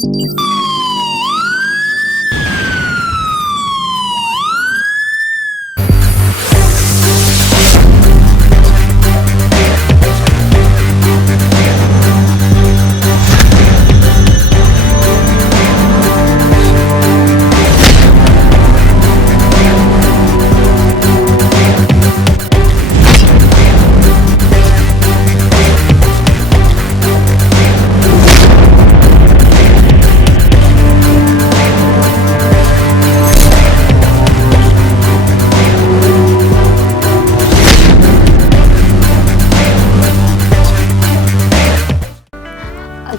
अगर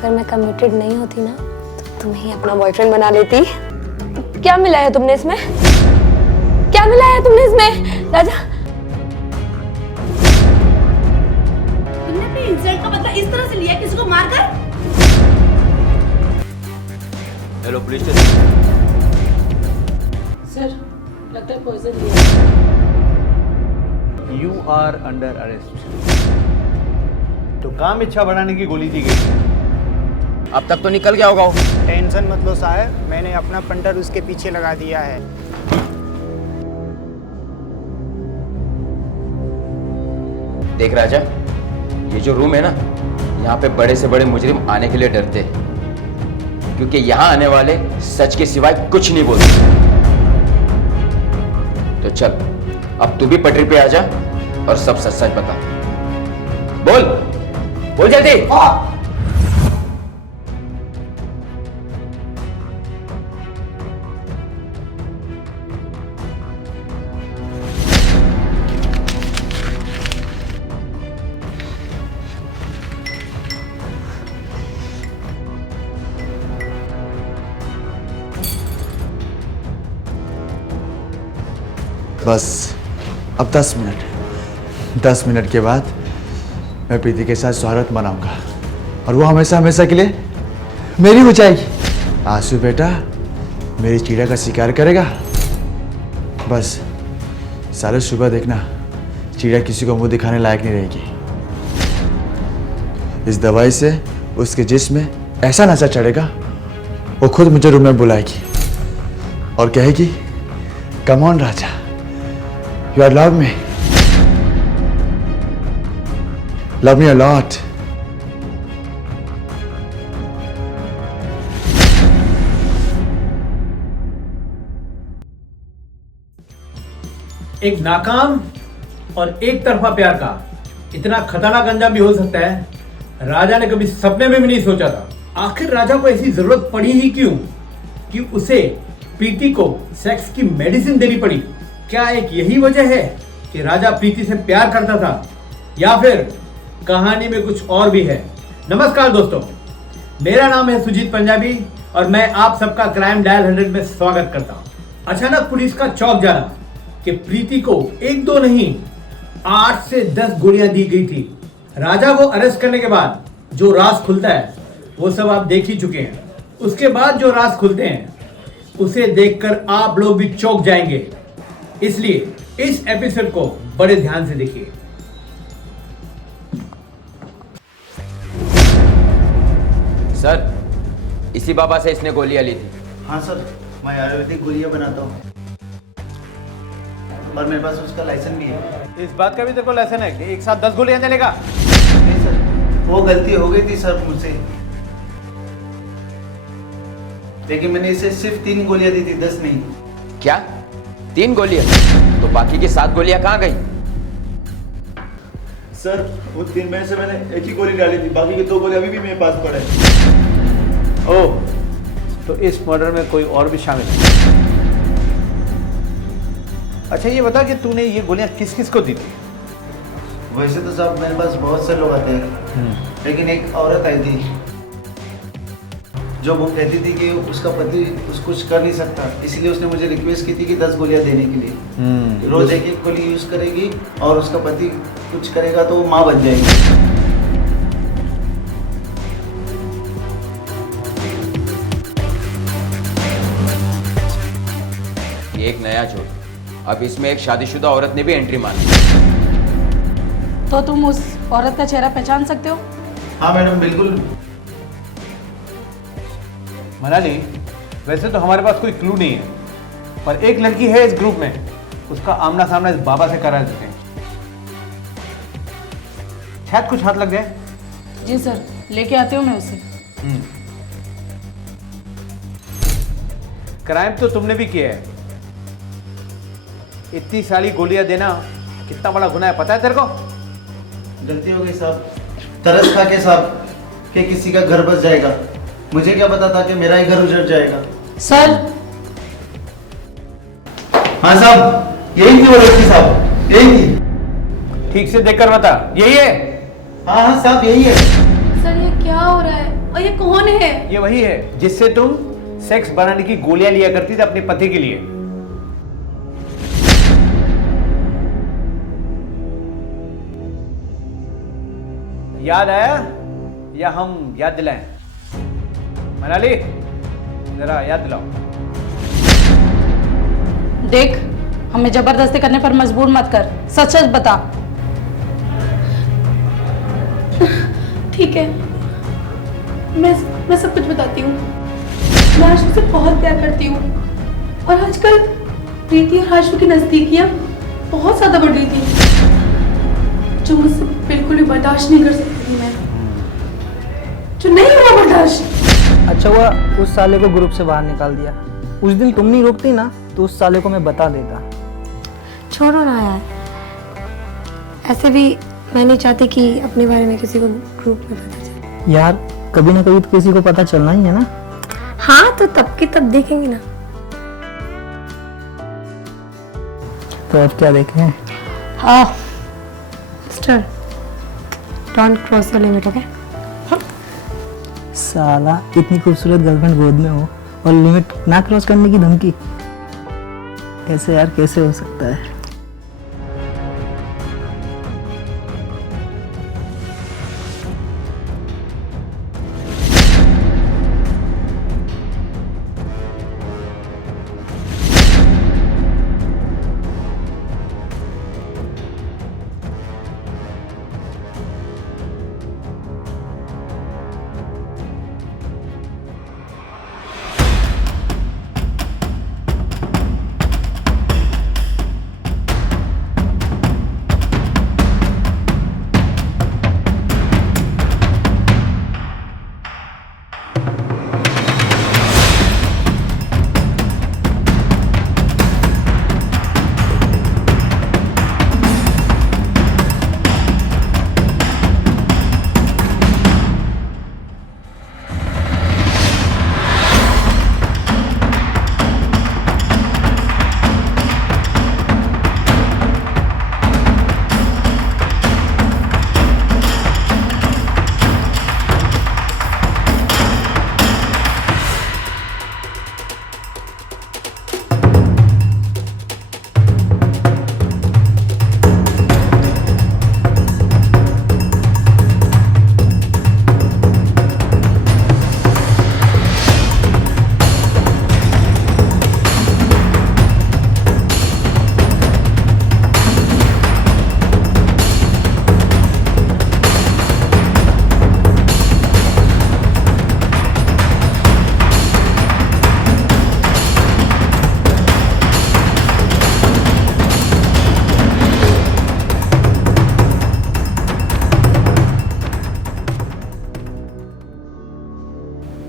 मैं कमिटेड नहीं होती ना तो तुम्हें ही अपना बॉयफ्रेंड बना लेती। क्या मिला है तुमने इसमें? क्या मिला है तुमने इसमें राजा? तुमने अपनी इंसल्ट का बदला इस तरह से लिया, किसी को मारकर? Hello police station. सर, लगता है पॉइजन लिया। You are under arrest. तो काम इच्छा बढ़ाने की गोली दी गई। अब तक तो निकल गया होगा वो। टेंशन मत लो साहब, मैंने अपना पंटर उसके पीछे लगा दिया है। देख राजा, ये जो रूम है ना, यहाँ पे बड़े से बड़े मुजरिम आने के लिए डरते हैं, क्योंकि यहाँ आने वाले सच के सिवाय कुछ नहीं बोलते। तो चल, अब तू भी पटरी पे आ जा और सब सच सच बता। बोल बोल जल्दी। बस अब 10 मिनट के बाद मैं प्रीति के साथ शोहरत मनाऊंगा और वो हमेशा हमेशा के लिए मेरी हो जाएगी। आंसू बेटा मेरी चिड़िया का शिकार करेगा। बस सारे सुबह देखना चिड़िया किसी को मुंह दिखाने लायक नहीं रहेगी। इस दवाई से उसके जिस्म में ऐसा नशा चढ़ेगा वो खुद मुझे रूम में बुलाएगी और कहेगी, come on Raja, you love me. Love me a lot. एक नाकाम और एक तरफा प्यार का इतना खतरनाक अंजाम भी हो सकता है, राजा ने कभी सपने में भी नहीं सोचा था। आखिर राजा को ऐसी जरूरत पड़ी ही क्यों कि उसे प्रीति को सेक्स की मेडिसिन देनी पड़ी? क्या एक यही वजह है कि राजा प्रीति से प्यार करता था, या फिर कहानी में कुछ और भी है? नमस्कार दोस्तों, मेरा नाम है सुजीत पंजाबी और मैं आप सबका क्राइम डायल 100 में स्वागत करता हूं। अचानक पुलिस का चौंक जाना कि प्रीति को 1-2 नहीं 8 से 10 गोलियां दी गई थी। राजा को अरेस्ट करने के बाद जो राज खुलता है वो सब आप देख ही चुके हैं। उसके बाद जो राज खुलते हैं उसे देखकर आप लोग भी चौंक जाएंगे, इसलिए इस एपिसोड को बड़े ध्यान से देखिए। सर, इसी बाबा से इसने गोलियां ली थी। हाँ सर, मैं आयुर्वेदिक गोलियां बनाता हूँ और मेरे पास उसका लाइसेंस भी है। इस बात का भी तेरे को लाइसेंस है कि एक साथ 10 गोलियां चलेगा? नहीं सर, वो गलती हो गई थी सर मुझसे, लेकिन मैंने इसे सिर्फ 3 गोलियां दी थी, 10 नहीं। क्या 3 गोलियां? तो बाकी की 7 गोलियां कहाँ गई? सर वो 3 में से मैंने एक ही गोली डाली थी, बाकी की 2 गोली अभी भी मेरे पास पड़े। ओह, तो इस मर्डर में कोई और भी शामिल है? अच्छा ये बता कि तूने ये गोलियां किस किस को दी थी? वैसे तो साहब मेरे पास बहुत से लोग आते हैं, लेकिन एक औरत आई थी जो वो कहती थी कि उसका पति उसको कुछ कर नहीं सकता, इसलिए उसने मुझे रिक्वेस्ट की थी कि 10 गोलियां देने के लिए। रोज एक एक गोली यूज करेगी और उसका पति कुछ करेगा तो वो माँ बन जाएगी। ये एक नया जोड़, अब इसमें एक शादीशुदा औरत ने भी एंट्री मारी। तो तुम उस औरत का चेहरा पहचान सकते हो? हाँ मैडम, बिल्कुल। मनाली, वैसे तो हमारे पास कोई क्लू नहीं है, पर एक लड़की है इस ग्रुप में, उसका आमना सामना इस बाबा से करा देते हैं। शायद कुछ हाथ लग जाए। जी सर, लेके आती हूँ मैं उसे। क्राइम तो तुमने भी किया है, इतनी सारी गोलियां देना कितना बड़ा गुनाह है पता है तेरे को? गलती हो गई साहब, तरस खा के साहब कि किसी का घर बस जाएगा, मुझे क्या पता था कि मेरा ही घर उजड़ जाएगा। सर, हाँ साहब, यही थी वो लड़की साहब, यही थी। ठीक से देखकर बता, यही है? हाँ हाँ साहब, यही है। सर ये क्या हो रहा है और ये कौन है? ये वही है जिससे तुम सेक्स बनाने की गोलियां लिया करती थी अपने पति के लिए। याद आया या हम याद दिलाएं? मनाली, जरा याद दिलाओ। देख, हमें जबरदस्ती करने पर मजबूर मत कर, सच सच बता। ठीक है, मैं सब कुछ बताती हूँ। मैं आशु से बहुत प्यार करती हूँ और आजकल प्रीति और आशु की नजदीकियाँ बहुत ज्यादा बढ़ रही थी, जो मुझसे बिल्कुल भी बर्दाश्त नहीं कर सकती थी मैं, जो नहीं हुआ बर्दाश्त। अच्छा हुआ उस साले को ग्रुप से बाहर निकाल दिया। उस दिन तुम नहीं रोकती ना तो उस साले को मैं बता देता। छोड़ो ना यार, ऐसे भी मैं नहीं चाहती कि अपने बारे में किसी को ग्रुप में पता चले। यार कभी ना कभी तो किसी को पता चलना ही है ना। हाँ तो तब की तब देखेंगे ना। तो अब क्या देखें? हाँ mister, don't cross your limit, okay? साला इतनी खूबसूरत गर्लफ्रेंड गोद में हो और लिमिट ना क्रॉस करने की धमकी, कैसे यार, कैसे हो सकता है?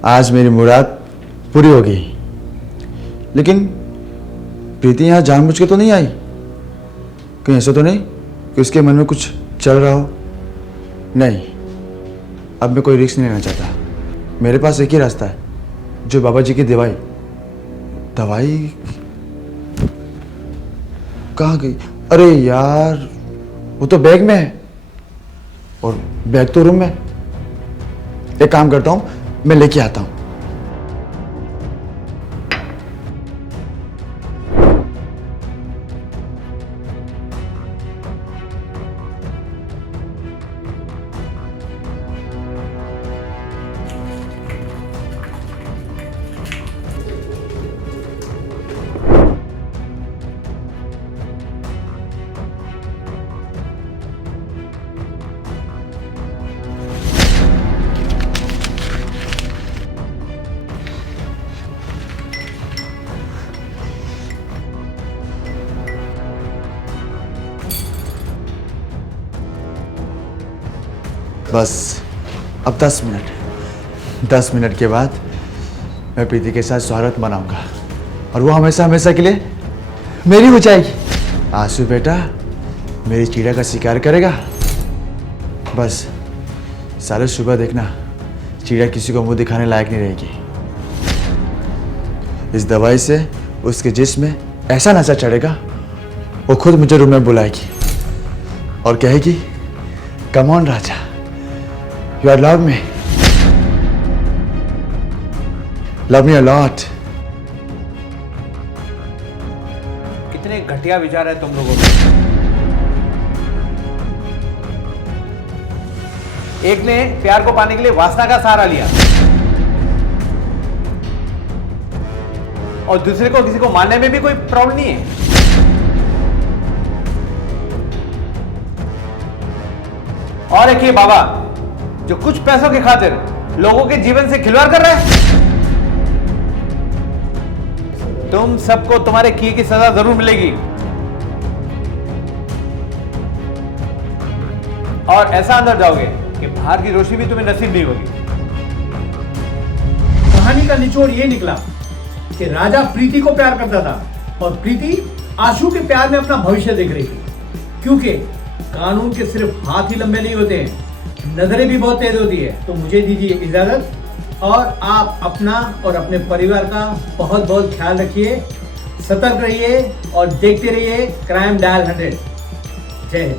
आज मेरी मुराद पूरी हो गई, लेकिन प्रीति यहाँ जानबूझ के तो नहीं आई? कहीं ऐसा तो नहीं कि उसके मन में कुछ चल रहा हो? नहीं, अब मैं कोई रिस्क नहीं लेना चाहता। मेरे पास एक ही रास्ता है, जो बाबा जी की दवाई कहाँ गई? अरे यार, वो तो बैग में है, और बैग तो रूम में। एक काम करता हूँ, मैं लेके आता हूँ। बस अब 10 मिनट के बाद मैं प्रीति के साथ शोहरत मनाऊंगा और वो हमेशा हमेशा के लिए मेरी हो जाएगी। आंसू बेटा मेरी चिड़िया का शिकार करेगा। बस साले सुबह देखना चिड़िया किसी को मुंह दिखाने लायक नहीं रहेगी। इस दवाई से उसके जिस्म में ऐसा नशा चढ़ेगा वो खुद मुझे रूम में बुलाएगी और कहेगी come on Raja, you are love me a lot. कितने घटिया विचार है तुम लोगों के। एक ने प्यार को पाने के लिए वासना का सहारा लिया और दूसरे को किसी को मारने में भी कोई प्रॉब्लम नहीं है। और एक ये बाबा जो कुछ पैसों की खातिर लोगों के जीवन से खिलवाड़ कर रहा है। तुम सबको तुम्हारे किए की सजा जरूर मिलेगी और ऐसा अंदर जाओगे कि बाहर की रोशनी भी तुम्हें नसीब नहीं होगी। कहानी का निचोड़ ये निकला कि राजा प्रीति को प्यार करता था और प्रीति आशु के प्यार में अपना भविष्य देख रही थी, क्योंकि कानून के सिर्फ हाथ ही लंबे नहीं होते हैं, नजरें भी बहुत तेज होती है। तो मुझे दीजिए इजाजत और आप अपना और अपने परिवार का बहुत बहुत ख्याल रखिए, सतर्क रहिए और देखते रहिए क्राइम डायल 100। जय हिंद।